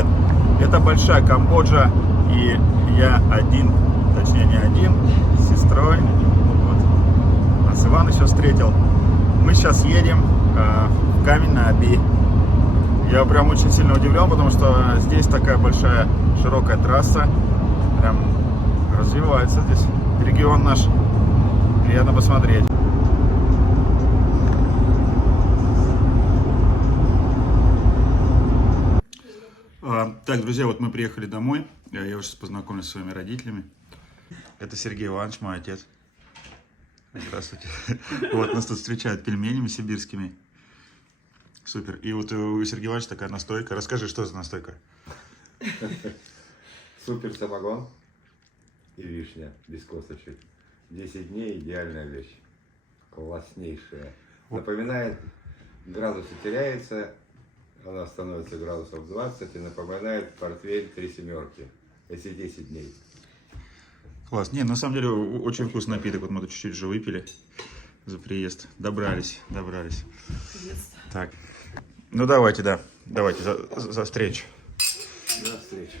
привет! Это Большая Камбоджа, и я один, точнее не один, с сестрой. Вот. Нас Иван еще встретил. Мы сейчас едем в Камень на Оби. Я прям очень сильно удивлен, потому что здесь такая большая, широкая трасса. Прям развивается здесь регион наш. Приятно посмотреть. Так, друзья, вот мы приехали домой. Я уже познакомился со своими родителями. Это Сергей Иванович, мой отец. Здравствуйте. Вот, нас тут встречают пельменями сибирскими. Супер. И вот у Сергея Ивановича такая настойка. Расскажи, что за настойка? Супер самогон и вишня без косточек. 10 дней идеальная вещь. Класснейшая. Напоминает, градусы теряется, она становится градусов 20 и напоминает портвейн 3 семерки. Если 10 дней. Класс. Не, на самом деле очень вкусный напиток. Вот мы тут чуть-чуть уже выпили за приезд. Добрались. Так. Ну давайте, да. Давайте за встречу. До встречи.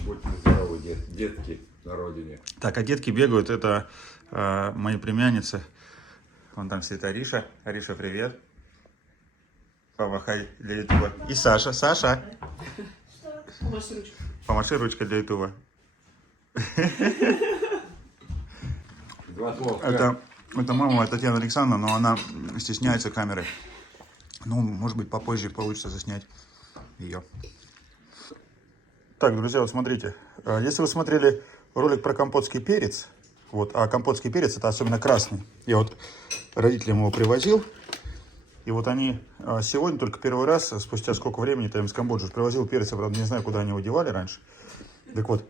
Будьте здоровы, детки на родине. Так, а детки бегают. Это мои племянницы. Вон там сидит Ариша. Ариша, привет. Помахай для ютуба. И Саша. Саша. Помаши ручкой. Помаши ручкой для ютуба. Это мама Татьяна Александровна, но она стесняется камеры. Ну, может быть, попозже получится заснять ее. Так, друзья, вот смотрите. Если вы смотрели ролик про компотский перец, вот, а компотский перец это особенно красный. Я вот родителям его привозил. И вот они сегодня только первый раз, спустя сколько времени-то им из Камбоджи привозил перец, я, правда, не знаю, куда они его девали раньше. Так вот,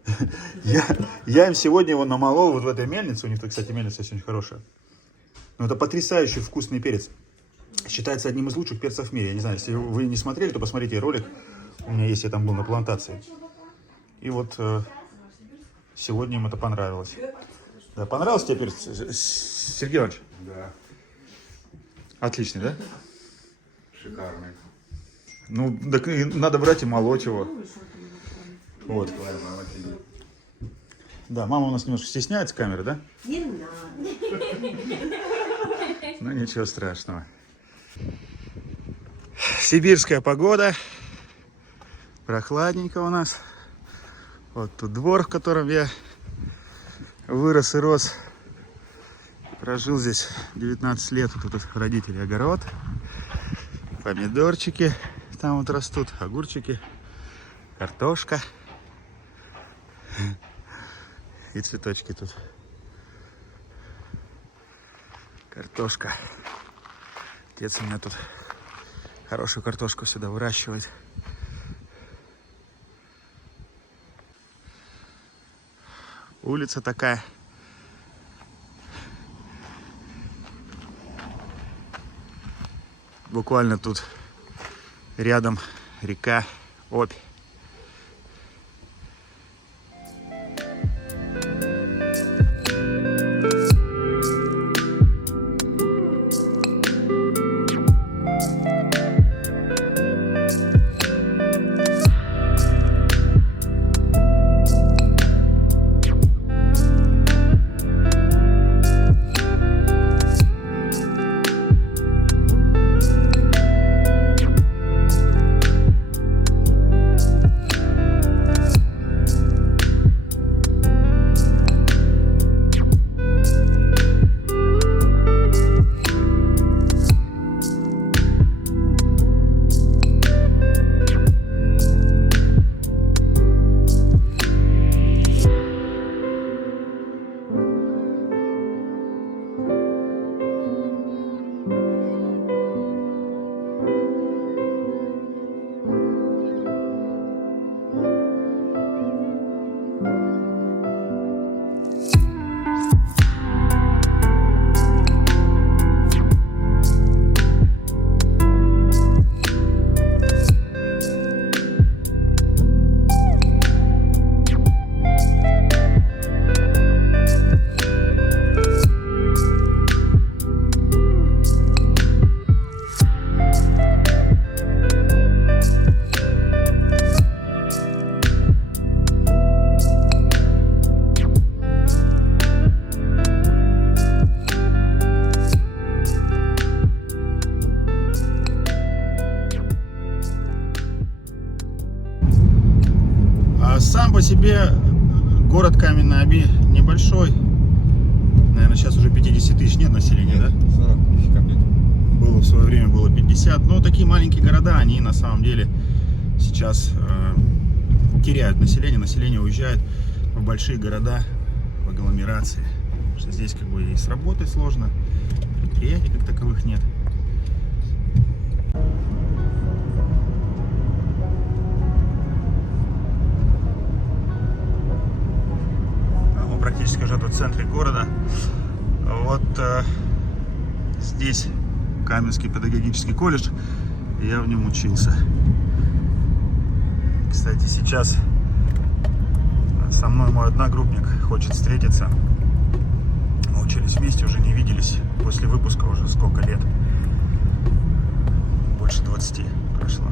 я им сегодня его намолол вот в этой мельнице. У них, кстати, мельница очень хорошая. Но это потрясающий вкусный перец. Считается одним из лучших перцев в мире. Я не знаю, если вы не смотрели, то посмотрите ролик. У меня есть, я там был на плантации. И вот сегодня им это понравилось. Да, понравился тебе перец, Сергей Иванович? Да. Отличный, да? Шикарный. Ну, так и надо брать и молоть его. Вот. Да, мама у нас немножко стесняется камеры, да? Не надо. Ну, ничего страшного. Сибирская погода. Прохладненько у нас. Вот тут двор, в котором я вырос и рос. Прожил здесь 19 лет. Тут у родителей огород. Помидорчики там вот растут. Огурчики. Картошка. И цветочки тут. Картошка. Отец у меня тут хорошую картошку сюда выращивает. Улица такая. Буквально тут рядом река Обь. Сам по себе город Каменная-Оби небольшой. Наверное, сейчас уже 50 тысяч нет населения, да? 40 тысяч копеек. Было в свое время было 50. Но такие маленькие города, они на самом деле сейчас теряют население. Население уезжает в большие города, в агломерации. Потому что здесь как бы и с работой сложно, предприятий как таковых нет. Мы практически уже тут в центре города. Вот здесь Каменский педагогический колледж, и я в нем учился. Кстати, сейчас со мной мой одногруппник хочет встретиться. Мы учились вместе, уже не виделись. После выпуска уже сколько лет? Больше 20 прошло.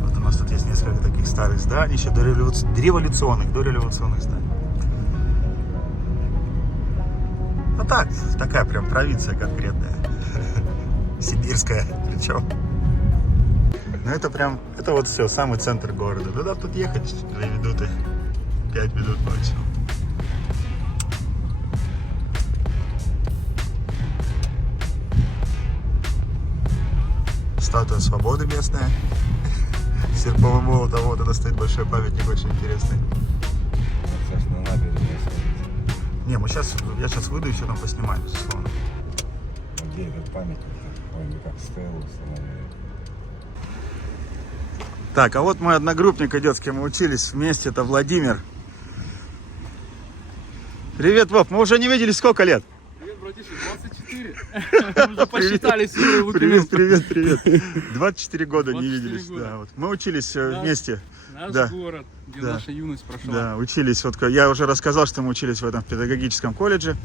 Вот у нас тут есть несколько таких старых зданий, еще дореволюционных зданий. Ну так, такая прям провинция конкретная. Сибирская причем. Ну это прям, это вот все, самый центр города. Да, тут ехать 2 минуты, 5 минут максимум. Статуя свободы местная. Серповый молот, а вот это стоит большой памятник, очень интересный. Сейчас на набережной смотрите. Не, я сейчас выйду и все там поснимаем, безусловно. Где этот памятник? Вроде как стелу установили. Так, а вот мой одногруппник идет, с кем мы учились вместе, это Владимир. Привет, Вов, мы уже не виделись сколько лет? Привет, братишка, 24. Мы уже посчитали с Юрой Лукиным. Привет. 24 года не 24 виделись. года. Да, вот. Мы учились вместе. Наш Да. город, где Да. наша юность прошла. Да, учились. Вот я уже рассказал, что мы учились в этом педагогическом колледже.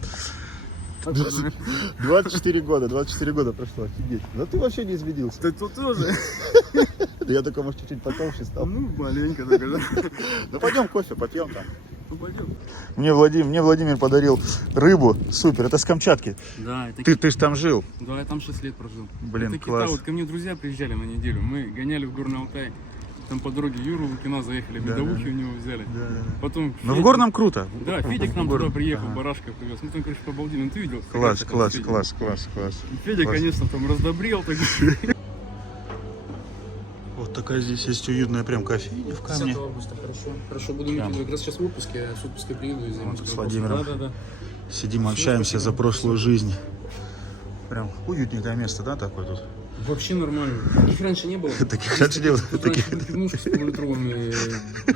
24 года прошло, офигеть. Но ты вообще не изменился. Ты тут тоже? Да я только, может, чуть-чуть потолще стал. Ну, маленько только, да. Ну пойдем кофе попьем там. Ну, пойдем. Мне Владимир подарил рыбу. Супер, это с Камчатки. Да, это Ты ж там жил. Да, я там 6 лет прожил. Блин, это класс. Китай. Вот ко мне друзья приезжали на неделю. Мы гоняли в Горный Алтай. Там по дороге Юру Лукина заехали, медовухи у него взяли. Потом Ну в Федя- Горном круто. Да, Федя к нам Город. туда приехал, Ага. барашка привез. Мы там, короче, побалдели. Ну, ты видел? Класс. Федя. Федя, Класс. конечно, там раздобрел. Так... Вот такая здесь есть уютная прям кофейня в 10 камне. августа, хорошо. Буду иметь как раз сейчас в отпуске, а с отпуска приеду и займусь. Вот с Владимиром. Да. Сидим, общаемся за прошлую жизнь. Прям уютненькое место, да, такое тут? Вообще нормально. Таких раньше не было. Таких раньше не было. Тут раньше пивнушки с полулитровыми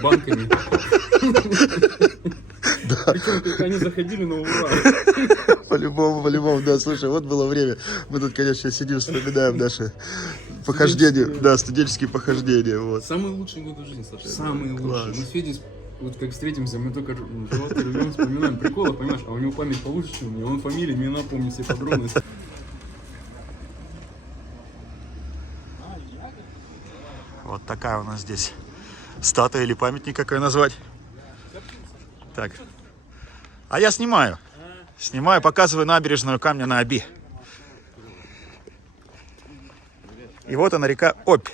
банками. Причем только они заходили на ура. По-любому, да, слушай, вот было время. Мы тут, конечно, сидим, вспоминаем наши похождения, да, студенческие похождения, вот. Самые лучшие годы жизни, Саша. Самые Класс. лучшие. Мы с Федей, вот как встретимся, мы только животы рвем, вспоминаем приколы, понимаешь, а у него память получше, чем у меня. Он фамилии, имена помнит, все подробности. Вот такая у нас здесь статуя или памятник, как ее назвать. Так. А я снимаю. Показываю набережную Камня-на-Оби. И вот она, река Обь.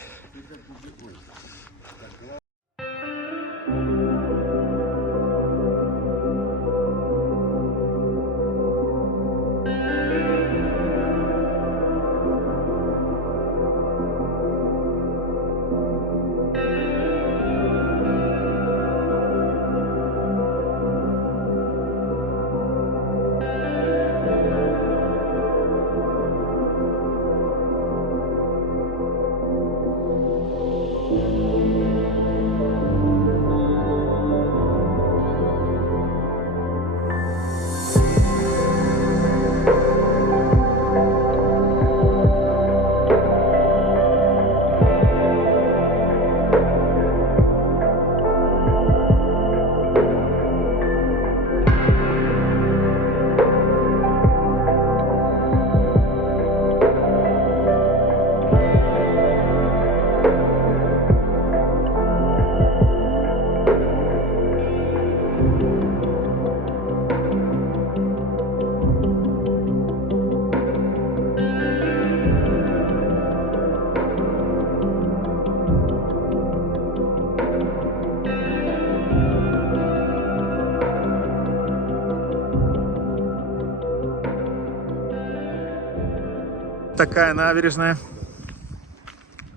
такая набережная.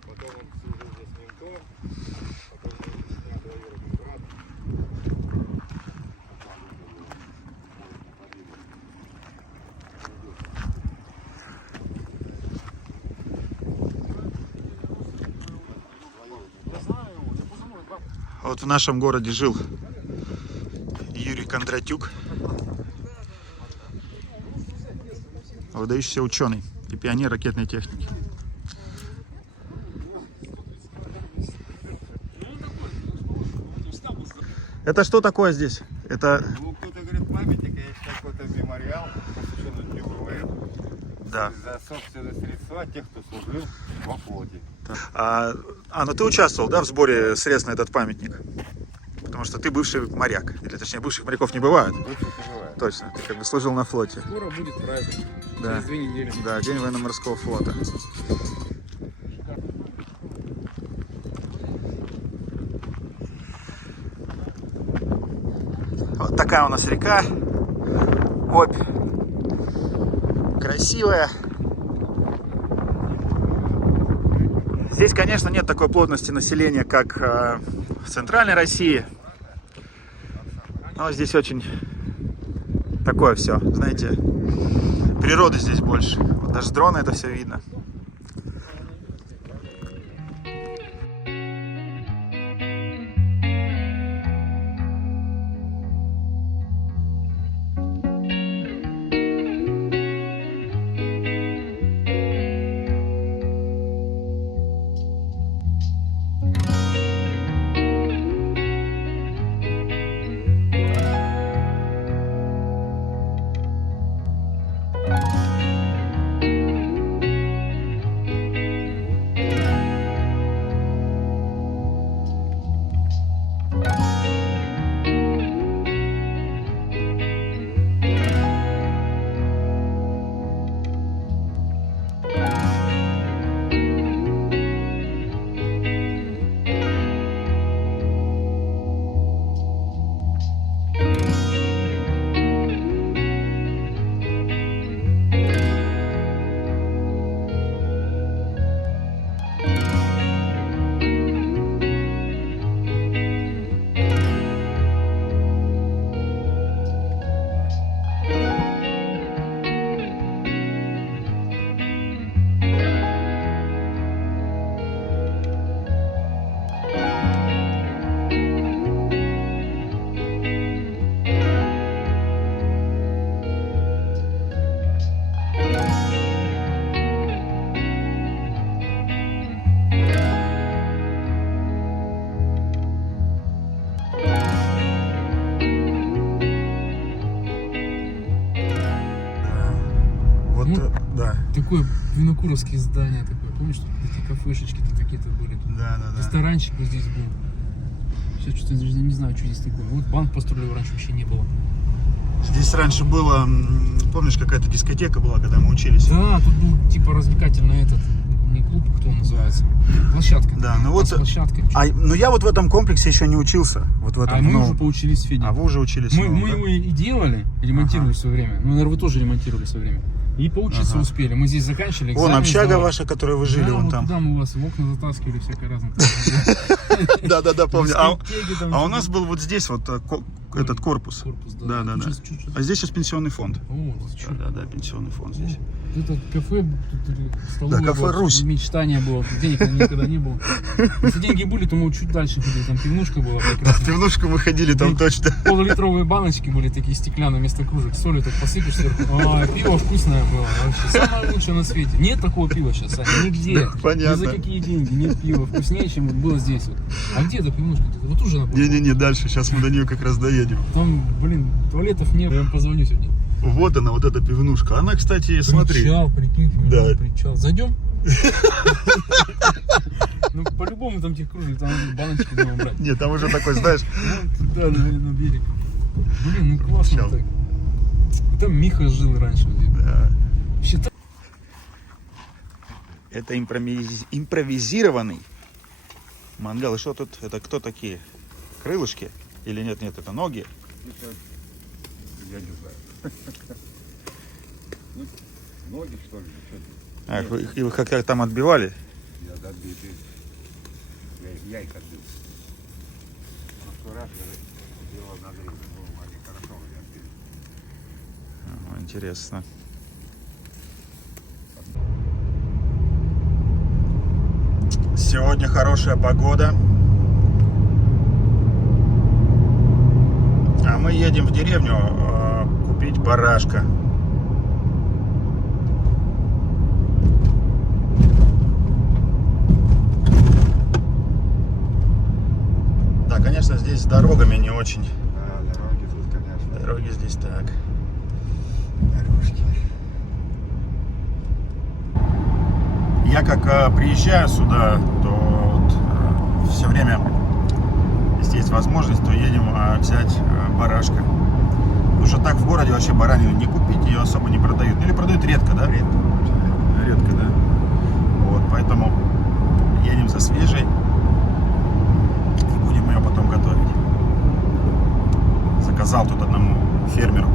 Потом он служил здесь ментом, Вот в нашем городе жил Юрий Кондратюк, выдающийся ученый и пионер ракетной техники. Это что такое здесь? Это, ну, кто-то говорит памятник, а я считаю, какой-то мемориал, посвященный Дню ВВС. да. За собственные средства тех, кто служил во флоте. Ну ты участвовал, да, в сборе средств на этот памятник? Потому что ты бывший моряк, или точнее бывших моряков не бывает. Бывших не бывает. Точно, ты как бы служил на флоте. Скоро будет праздник. Да. Через 2 недели. Да, День военно-морского флота. Вот такая у нас река. Обь. Красивая. Здесь, конечно, нет такой плотности населения, как в центральной России. Но здесь очень такое все, знаете, природы здесь больше. Вот даже с дрона это все видно. Да. Такое винокуровские здания такое. Помнишь, тут эти кафешечки-то какие-то были? Да. Ресторанчик вот здесь был. Сейчас что-то не знаю, что здесь такое. Вот банк построили, раньше вообще не было. Здесь раньше было, помнишь, какая-то дискотека была, когда мы учились? Да, тут был типа развлекательный этот, не клуб, кто он называется? Площадка. Да, ну вот. Площадка. Ну я вот в этом комплексе еще не учился. Вот в этом. А мы уже поучились с Федей. А вы уже учились? Мы да? его и делали, ремонтировали в свое время. Ну, наверное, вы тоже ремонтировали в свое время. И поучиться успели. Мы здесь заканчивали. Вон общага ваша, которая вы жили, да, вон вот там. туда мы у вас в окна затаскивали, всякое разное. Да, помню. А у А нас был вот здесь вот этот корпус. Корпус, да. Да. Чуть-чуть. А здесь сейчас пенсионный фонд. О, чё? Да, пенсионный фонд здесь. Это кафе, столовая, Да, кафе была, «Русь». мечтание было, денег никогда не было. Если деньги были, то мы чуть дальше ходили, там пивнушка была В прекрасная. пивнушку мы ходили там точно. Пол-литровые баночки были такие стеклянные вместо кружек, солью так посыпешь сверху. Пиво вкусное было вообще, самое лучшее на свете. Нет такого пива сейчас, Саня, нигде. Да, понятно. Ни за какие деньги, нет пива вкуснее, чем вот было здесь вот. А где эта пивнушка? Вот уже на Не, дальше, сейчас мы до нее как раз доедем. Там, туалетов нет, я вам позвоню сегодня. Вот она, вот эта пивнушка. Она, кстати, смотри. Причал, прикинь, Да. причал. Зайдем? Ну, по-любому там тех кружек, там баночки будем брать. Нет, там уже такой, знаешь. Вон туда, на берег. Блин, ну классно Чал. так. Там Миха жил раньше. Да. Вообще так. Это импровизированный мангал. И что тут? Это кто такие? Крылышки? Или нет, это ноги? Я не знаю. Ну, ноги, что ли? А, вы как там отбивали? Я добитый. Я их отбил. В прошлый раз я делал надрезы. Они хорошо меня отбили. Интересно. Сегодня хорошая погода. А мы едем в деревню купить барашка. Да, конечно, здесь с дорогами не очень. Да, дороги тут, конечно. Дороги здесь так. Дорожки. Я как приезжаю сюда, то вот, все время, если есть возможность, то едем взять барашка. Потому что так в городе вообще баранину не купить, ее особо не продают. Или продают редко, да? Редко, очень редко. Редко, да. Вот, поэтому едем за свежей и будем ее потом готовить. Заказал тут одному фермеру.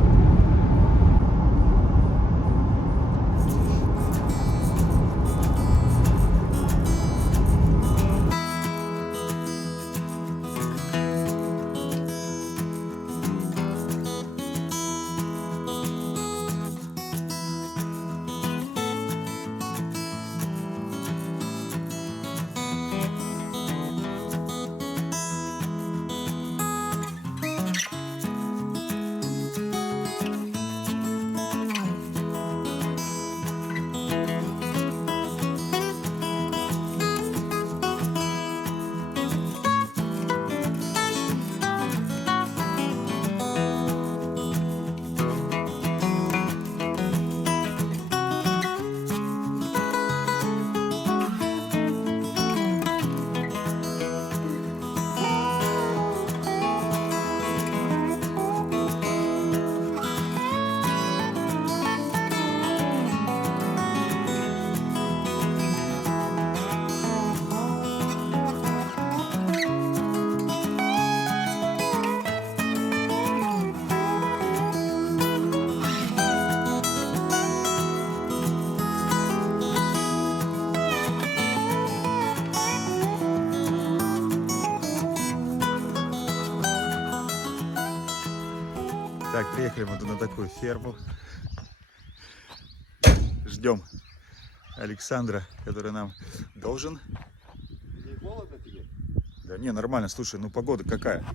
Так, приехали мы на такую ферму. Ждем Александра, который нам должен. Не холодно тебе? Да не, нормально, слушай, ну погода какая.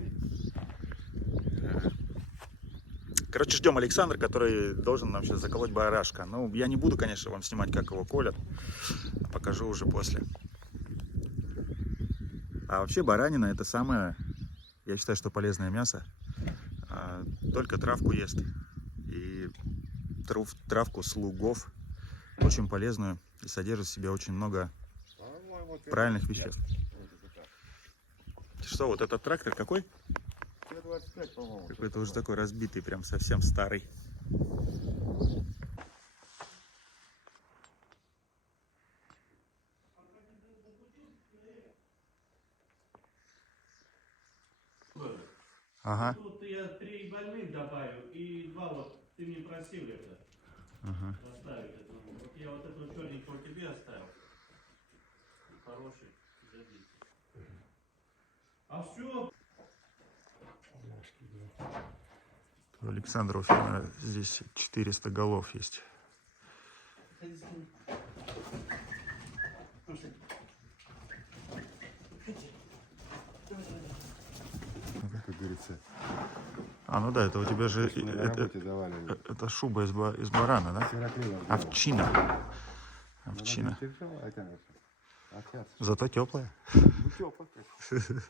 Короче, ждем Александра, который должен нам сейчас заколоть барашка. Ну, я не буду, конечно, вам снимать, как его колят. Покажу уже после. А вообще баранина это самое, я считаю, что полезное мясо. Только травку ест. И травку слугов. Очень полезную. И содержит в себе очень много правильных веществ. Что, вот этот трактор какой? Т-25, по-моему. Какой-то уже такой разбитый, прям совсем старый. Ага. Тут я 3 больных добавил и 2 вот, ты мне просил это оставить. Это. Вот я вот этого черненького тебе оставил. Хороший, забитый. А все. У Александра, в общем, здесь 400 голов есть. Как говорится, А, ну да, это у тебя же мы на работе давали. это шуба из барана, да? Сирокрылов делал. Овчина. Ну, Овчина. не держал, а это отец. Зато теплая. Ну, тёпло, конечно.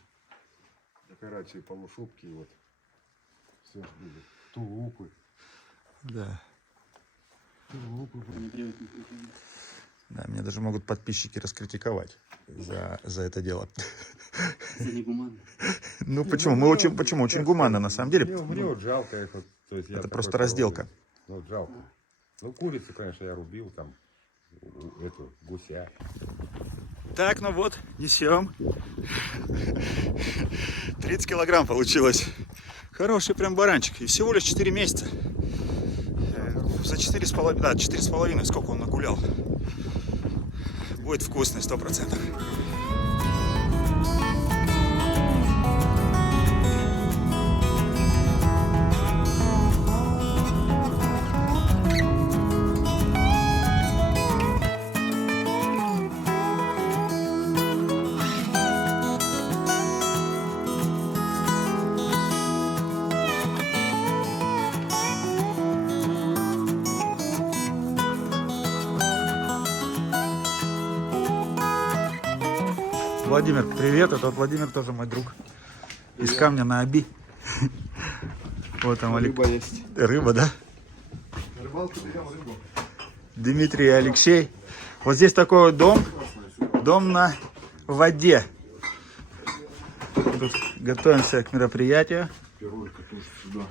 Короче, полушубки, вот. Все будет. Тулупы. Да. Тулупы. Да, меня даже могут подписчики раскритиковать за это дело. За негуманно. Ну почему? Мы очень гуманно на самом деле. Мне вот жалко их. Вот, то есть я Это такой просто коровы. разделка. Ну, вот жалко. Ну, курицу, конечно, я рубил там. Эту, гуся. Так, ну вот, несем. 30 килограмм получилось. Хороший прям баранчик. И всего лишь 4 месяца. за 4,5, да, 4,5, сколько он нагулял. Будет вкусный, 100%. Владимир, привет. Это вот Владимир тоже мой друг. Из камня на Оби. Вот там Рыба есть. Рыба, да? Рыбалку берем рыбу. Дмитрий и Алексей. Вот здесь такой вот дом. Дом на воде. Тут готовимся к мероприятию. Пиролька тоже сюда.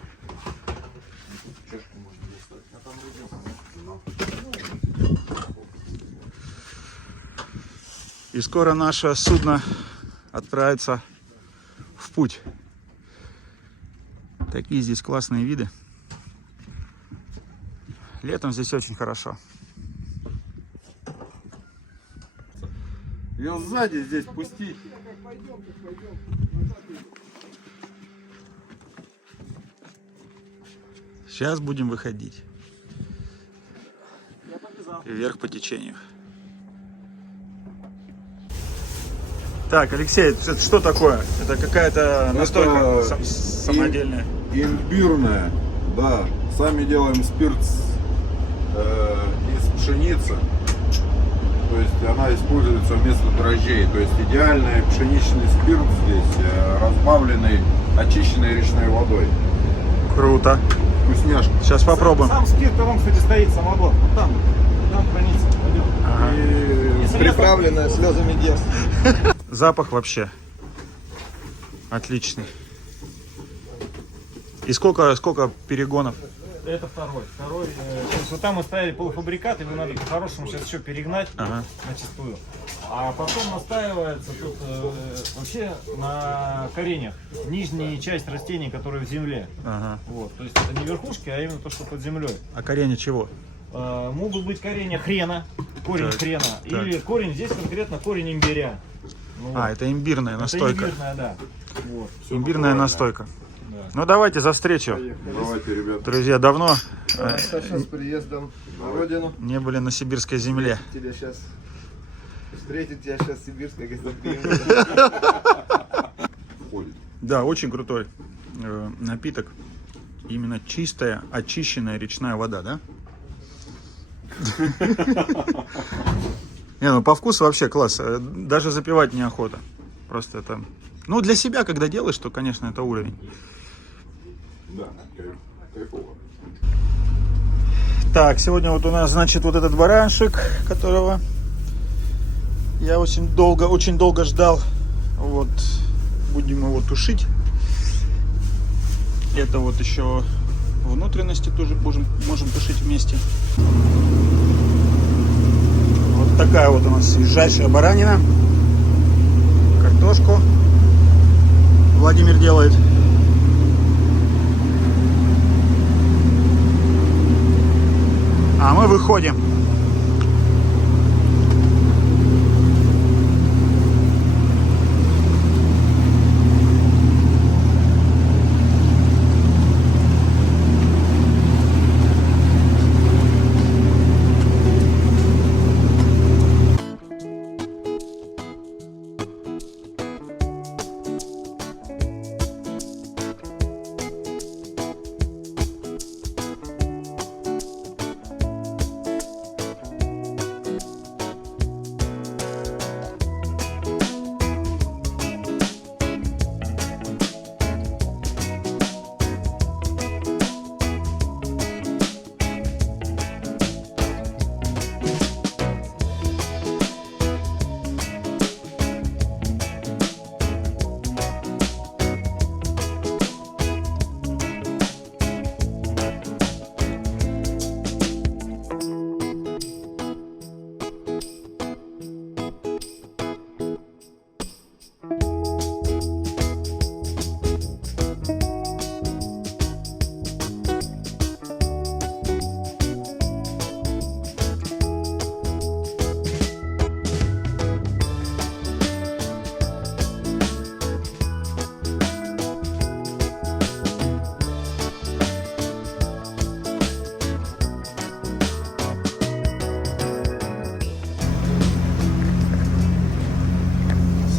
Чашку можно достать. А там И скоро наше судно отправится в путь. Такие здесь классные виды. Летом здесь очень хорошо. ее сзади здесь пустить. Сейчас будем выходить. И вверх по течению. Так, Алексей, это что такое? Это какая-то настойка самодельная? Имбирная, да. Сами делаем спирт из пшеницы. То есть она используется вместо дрожжей. То есть идеальный пшеничный спирт здесь, разбавленный очищенной речной водой. Круто. Вкусняшка. Сейчас попробуем. Сам спирт, а вон, кстати, стоит самогон. Вот там хранится. Пойдем. Ага. И приправленная слезами детства. Запах вообще отличный. И сколько перегонов? Это второй. То есть вот там мы ставили полуфабрикат, его надо по-хорошему сейчас еще перегнать начистую. А потом настаивается тут вообще на коренях. Нижняя часть растений, которые в земле. Ага. Вот. То есть это не верхушки, а именно то, что под землей. А корень чего? Могут быть коренья хрена, корень Так, хрена, или корень, здесь конкретно корень имбиря. Ну, А, это имбирная настойка. Это имбирная, да. Вот. Имбирная настойка. Ну давайте за встречу. Давайте, ребята. Друзья, давно Саша, с приездом на родину. не были на сибирской земле. Тебя сейчас встретит тебя сейчас сибирское гостеприимство. Да, очень крутой напиток. Именно чистая, очищенная речная вода, да? Не, ну по вкусу вообще класс. Даже запивать неохота. Просто это... Ну, для себя, когда делаешь, то, конечно, это уровень. Да, кайфово. Так, сегодня вот у нас, значит, вот этот бараншик, которого я очень долго ждал. Вот, будем его тушить. Это вот еще внутренности тоже можем тушить вместе. Вот такая вот у нас свежайшая баранина. Картошку Владимир делает. А мы выходим.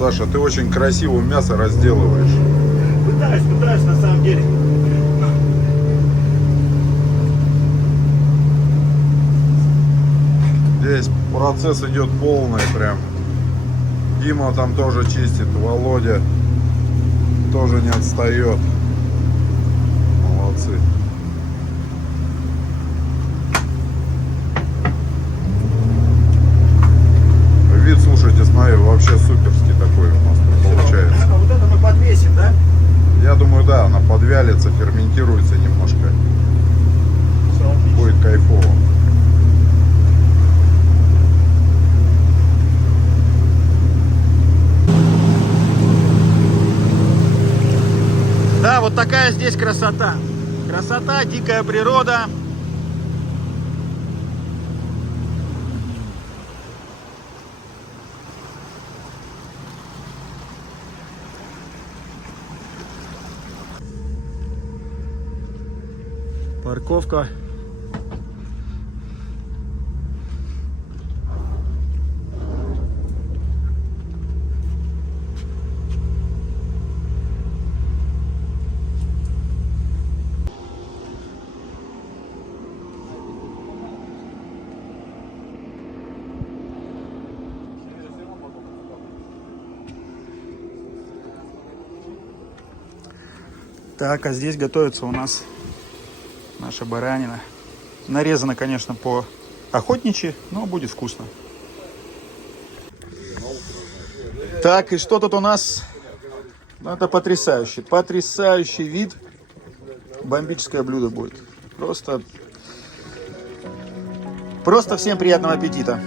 Саша, ты очень красиво мясо разделываешь. Пытаюсь на самом деле. Здесь процесс идет полный прям. Дима там тоже чистит, Володя тоже не отстает. Молодцы. Вид, слушайте, смотри, вообще суперский такой у нас тут получается. А вот это мы подвесим, да? Я думаю, да, она подвялится, ферментируется немножко. Все отлично. Будет кайфово. Да, вот такая здесь красота. Красота, дикая природа. Парковка. Так, а здесь готовится у нас наша баранина. Нарезана, конечно, по охотничьи, но будет вкусно. Так, и что тут у нас? Ну, это потрясающий, потрясающий вид. Бомбическое блюдо будет. Просто всем приятного аппетита.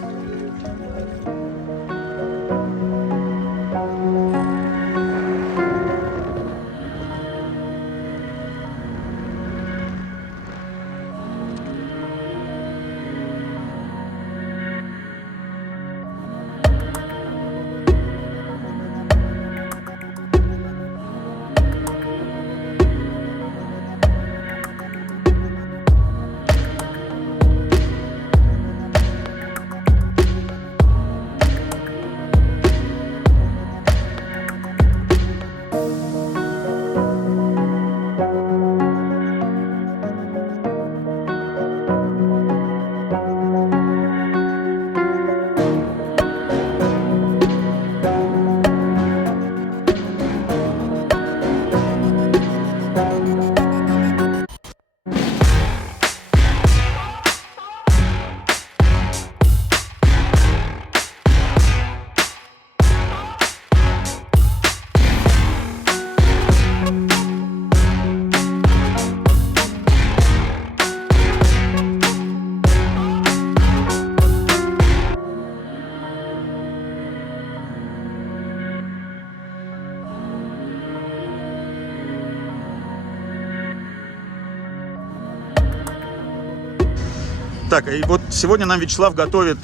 Так, и вот сегодня нам Вячеслав готовит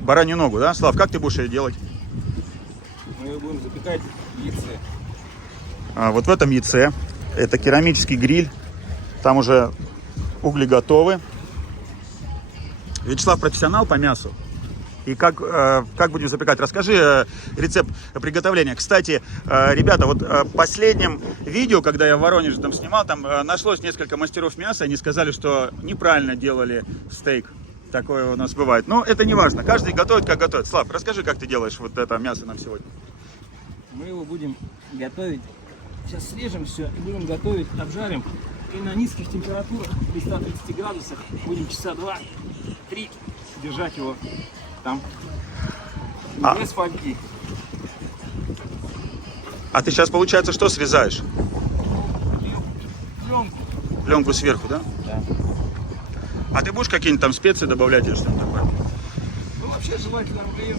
баранью ногу, да? Слав, как ты будешь ее делать? Мы ее будем запекать в яйце. Вот в этом яйце. Это керамический гриль. Там уже угли готовы. Вячеслав профессионал по мясу. И как будем запекать? Расскажи рецепт приготовления. Кстати, ребята, вот в последнем видео, когда я в Воронеже там снимал, там нашлось несколько мастеров мяса. Они сказали, что неправильно делали стейк. Такое у нас бывает. Но это не важно. Каждый готовит, как готовит. Слав, расскажи, как ты делаешь вот это мясо нам сегодня. Мы его будем готовить. Сейчас срежем все и будем готовить, обжарим. И на низких температурах, при 130 градусах, будем часа 2-3 держать его там. Без фольги. А ты сейчас, получается, что срезаешь? Пленку. Пленку сверху, да? Да. А ты будешь какие-нибудь там специи добавлять или что-то такое? Ну, вообще желательно ее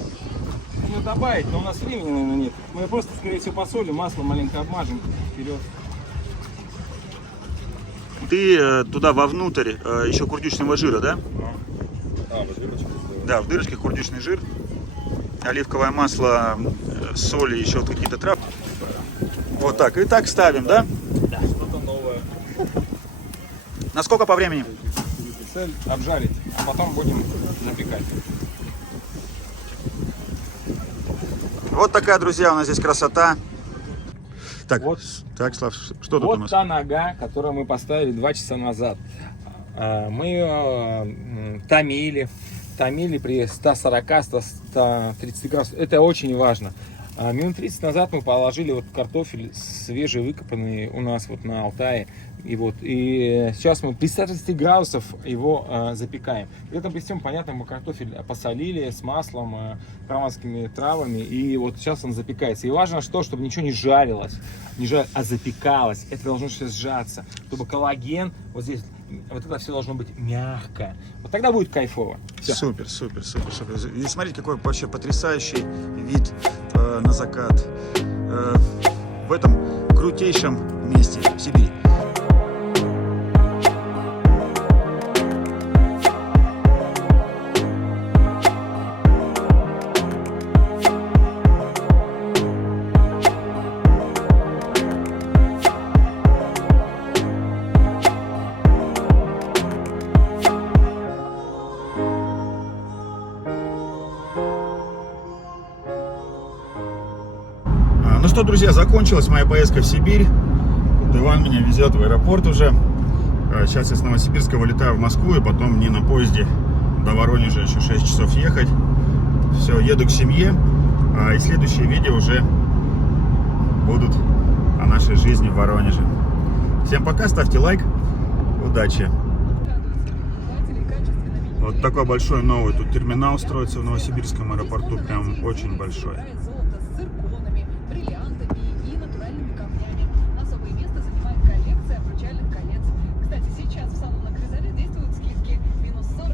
добавить, но у нас времени, наверное, нет. Мы просто, скорее всего, посолим, масло маленько обмажем. Вперед. Ты туда вовнутрь еще курдючного жира, да? Да, в дырочках курдючный жир, оливковое масло, соль и еще вот какие-то травки. Вот так. И так ставим, да? Да, что-то новое. Насколько по времени? Цель обжарить, а потом будем запекать. Вот такая, друзья, у нас здесь красота. Так, Вот. так, Слав, что тут у Вот нас? та нога, которую мы поставили 2 часа назад. Мы ее томили при 140-130 градусах. Это очень важно. Минут 30 назад мы положили вот картофель свежевыкопанный у нас вот на Алтае. И сейчас мы при 130 градусов его запекаем. При этом при всем, понятно, мы картофель посолили с маслом, прованскими травами. И вот сейчас он запекается. И важно что, чтобы ничего не жарилось, а запекалось. Это должно сейчас сжаться. Чтобы коллаген, вот здесь, вот это все должно быть мягко. Вот тогда будет кайфово. Всё. Супер, супер, супер, супер. И смотрите, какой вообще потрясающий вид на закат в этом крутейшем месте в Сибири. Ну что, друзья, закончилась моя поездка в Сибирь. Вот Иван меня везет в аэропорт уже. Сейчас я с Новосибирска вылетаю в Москву, и потом мне на поезде до Воронежа еще 6 часов ехать. Все, еду к семье. И следующие видео уже будут о нашей жизни в Воронеже. Всем пока, ставьте лайк. Удачи! Вот такой большой новый тут терминал строится в Новосибирском аэропорту. Прям очень большой.